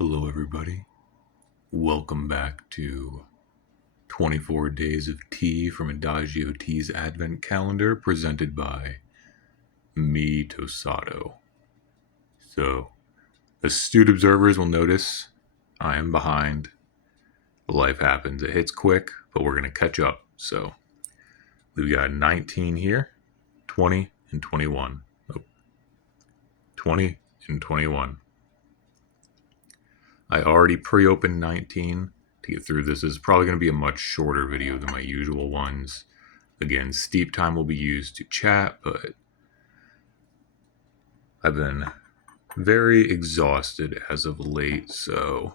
Hello, everybody. Welcome back to 24 Days of Tea from Adagio Tea's Advent Calendar, presented by me, Tosato. So, astute observers will notice I am behind. Life happens. It hits quick, but we're going to catch up. So, we've got 19 here, 20, and 21. Oh, 20 and 21. I already pre-opened 19 to get through this. This is probably going to be a much shorter video than my usual ones. Again, steep time will be used to chat, but I've been very exhausted as of late, so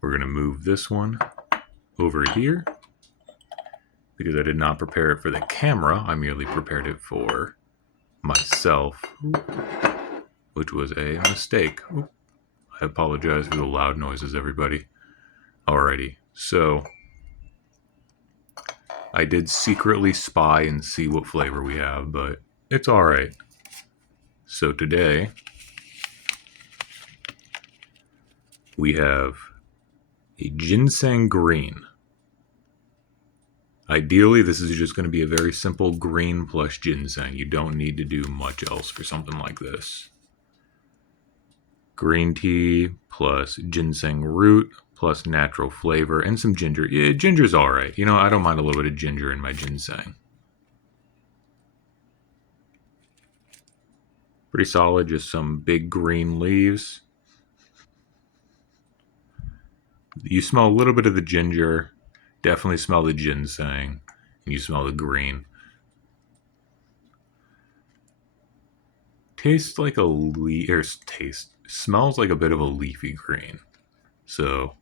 we're going to move this one over here because I did not prepare it for the camera. I merely prepared it for myself, which was a mistake. I apologize for the loud noises, everybody. Alrighty, so I did secretly spy and see what flavor we have, but it's alright. So today, we have a ginseng green. Ideally, this is just going to be a very simple green plus ginseng. You don't need to do much else for something like this. Green tea plus ginseng root plus natural flavor and some ginger. Yeah, ginger's alright. You know, I don't mind a little bit of ginger in my ginseng. Pretty solid, just some big green leaves. You smell a little bit of the ginger, definitely smell the ginseng, and you smell the green. Tastes like a smells like a bit of a leafy green. So,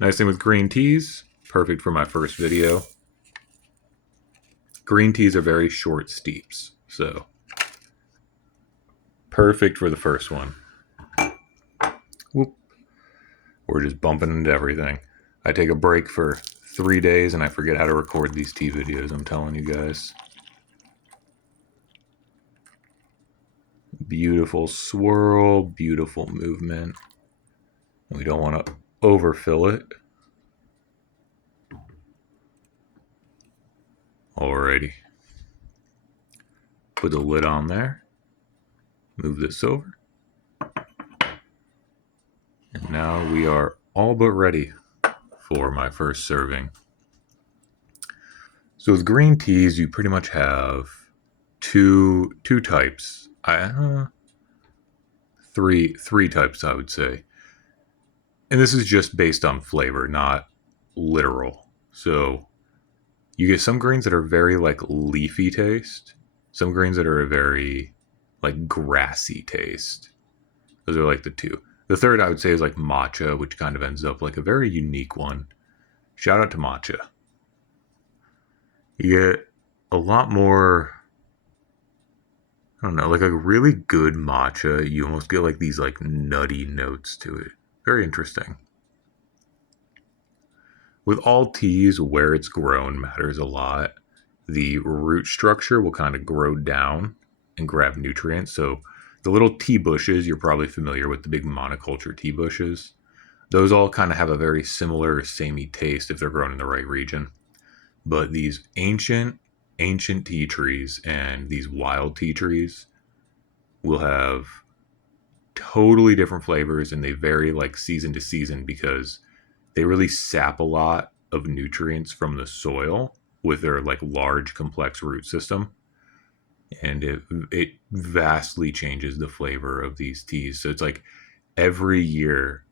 nice thing with green teas, perfect for my first video. Green teas are very short steeps, so perfect for the first one. Whoop. We're just bumping into everything. I take a break for 3 days and I forget how to record these tea videos, I'm telling you guys. Beautiful swirl, beautiful movement. We don't want to overfill it. Alrighty. Put the lid on there. Move this over. And now we are all but ready for my first serving. So with green teas, you pretty much have two types. Three types, I would say. And this is just based on flavor, not literal. So you get some greens that are very like leafy taste, some greens that are a very like grassy taste. Those are like the two. The third I would say is like matcha, which kind of ends up like a very unique one. Shout out to matcha. You get a lot more, I don't know, like a really good matcha. You almost get like these like nutty notes to it. Very interesting. With all teas, where it's grown matters a lot. The root structure will kind of grow down and grab nutrients. So the little tea bushes, you're probably familiar with the big monoculture tea bushes. Those all kind of have a very similar, samey taste if they're grown in the right region. But these ancient tea trees and these wild tea trees will have totally different flavors, and they vary like season to season because they really sap a lot of nutrients from the soil with their like large complex root system, and it vastly changes the flavor of these teas. So it's like every year,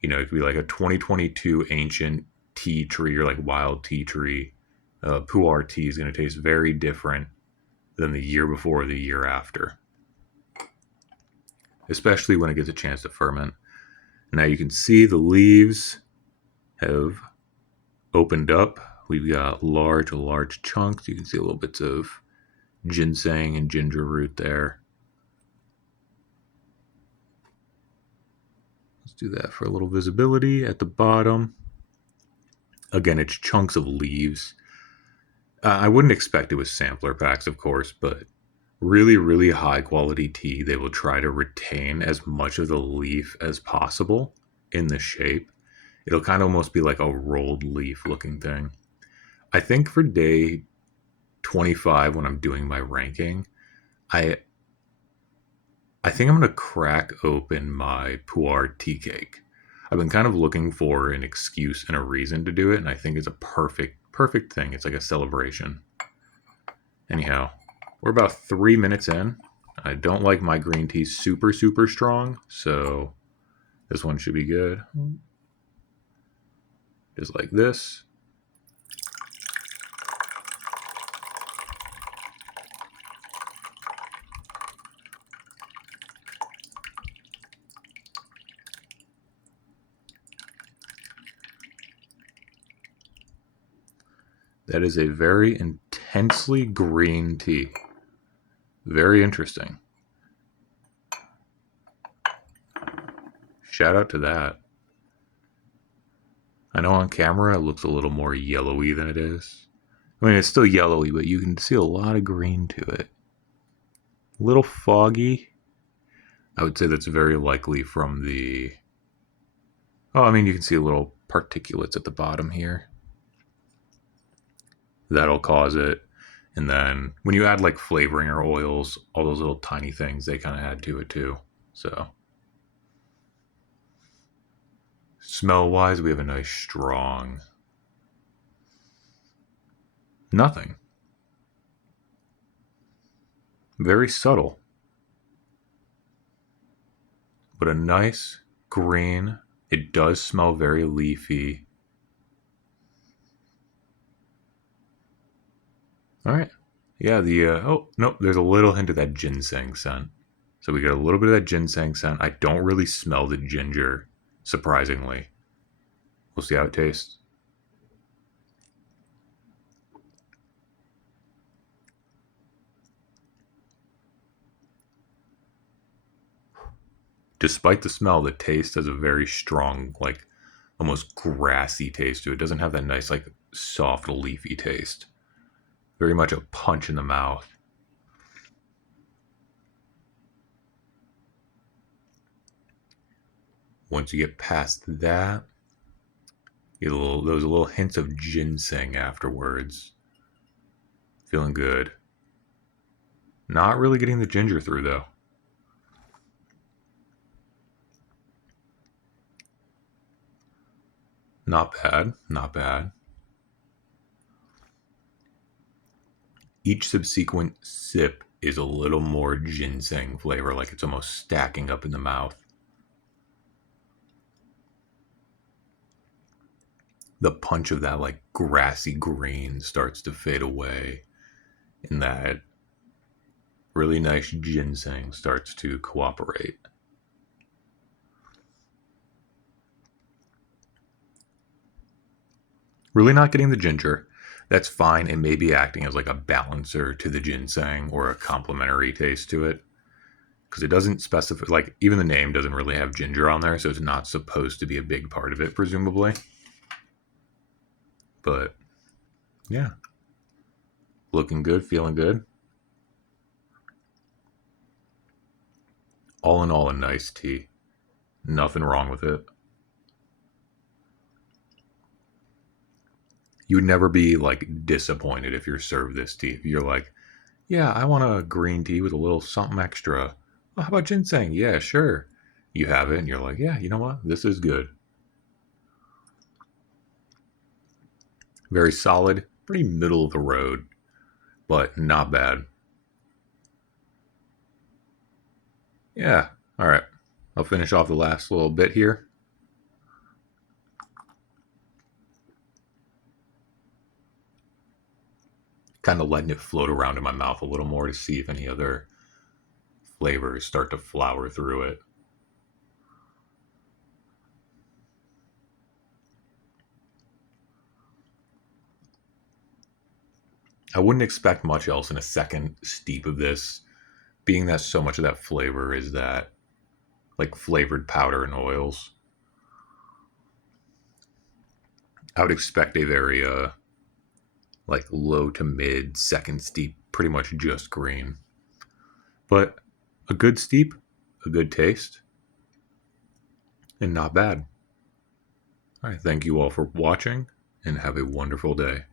you know, it could be like a 2022 ancient tea tree or like wild tea tree. Pu'er tea is going to taste very different than the year before or the year after, especially when it gets a chance to ferment. Now you can see the leaves have opened up. We've got large chunks. You can see a little bits of ginseng and ginger root there. Let's do that for a little visibility at the bottom. Again, it's chunks of leaves. I wouldn't expect it with sampler packs, of course, but Really, really high quality tea, they will try to retain as much of the leaf as possible in the shape. It'll kind of almost be like a rolled leaf looking thing. I think for day 25 when I'm doing my ranking, I I think I'm gonna crack open my pu'er tea cake. I've been kind of looking for an excuse and a reason to do it, and I think it's a perfect thing. It's like a celebration. Anyhow, we're about 3 minutes in. I don't like my green tea super strong, so this one should be good. Just like this. That is a very intensely green tea. Very interesting. Shout out to that. I know on camera it looks a little more yellowy than it is. I mean, it's still yellowy, but you can see a lot of green to it. A little foggy. I would say that's very likely from the. Oh, I mean, you can see a little particulates at the bottom here. That'll cause it. And then when you add like flavoring or oils, all those little tiny things, they kind of add to it too. So, smell wise, we have a nice strong. Nothing. Very subtle. But a nice green. It does smell very leafy. All right. Yeah, oh, no, there's a little hint of that ginseng scent. So we get a little bit of that ginseng scent. I don't really smell the ginger, surprisingly. We'll see how it tastes. Despite the smell, the taste has a very strong, like almost grassy taste to it. It doesn't have that nice, like soft, leafy taste. Very much a punch in the mouth. Once you get past that, you get those little hints of ginseng afterwards. Feeling good. Not really getting the ginger through though. Not bad. Not bad. Each subsequent sip is a little more ginseng flavor, like it's almost stacking up in the mouth. The punch of that, like grassy green, starts to fade away, and that really nice ginseng starts to cooperate. Really not getting the ginger. That's fine. It may be acting as like a balancer to the ginseng or a complementary taste to it. Because it doesn't specify, like, even the name doesn't really have ginger on there, so it's not supposed to be a big part of it, presumably. But yeah, looking good, feeling good. All in all, a nice tea. Nothing wrong with it. You would never be like disappointed if you're served this tea. If you're like, yeah, I want a green tea with a little something extra. Oh, how about ginseng? Yeah, sure. You have it, and you're like, yeah, you know what? This is good. Very solid, pretty middle of the road, but not bad. Yeah. All right. I'll finish off the last little bit here. Kind of letting it float around in my mouth a little more to see if any other flavors start to flower through it. I wouldn't expect much else in a second steep of this, being that so much of that flavor is that like flavored powder and oils. I would expect a very like low to mid second steep, pretty much just green. But a good steep, a good taste, and not bad. I thank you all for watching and have a wonderful day.